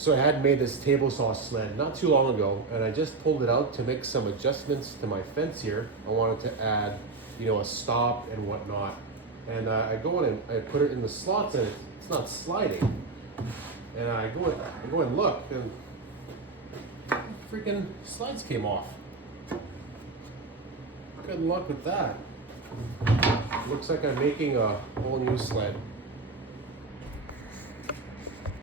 So I had made this table saw sled not too long ago, and I just pulled it out to make some adjustments to my fence here. I wanted to add, you know, a stop and whatnot. And I go in and I put it in the slots, and it's not sliding. And I go and look, and freaking slides came off. Good luck with that. Looks like I'm making a whole new sled.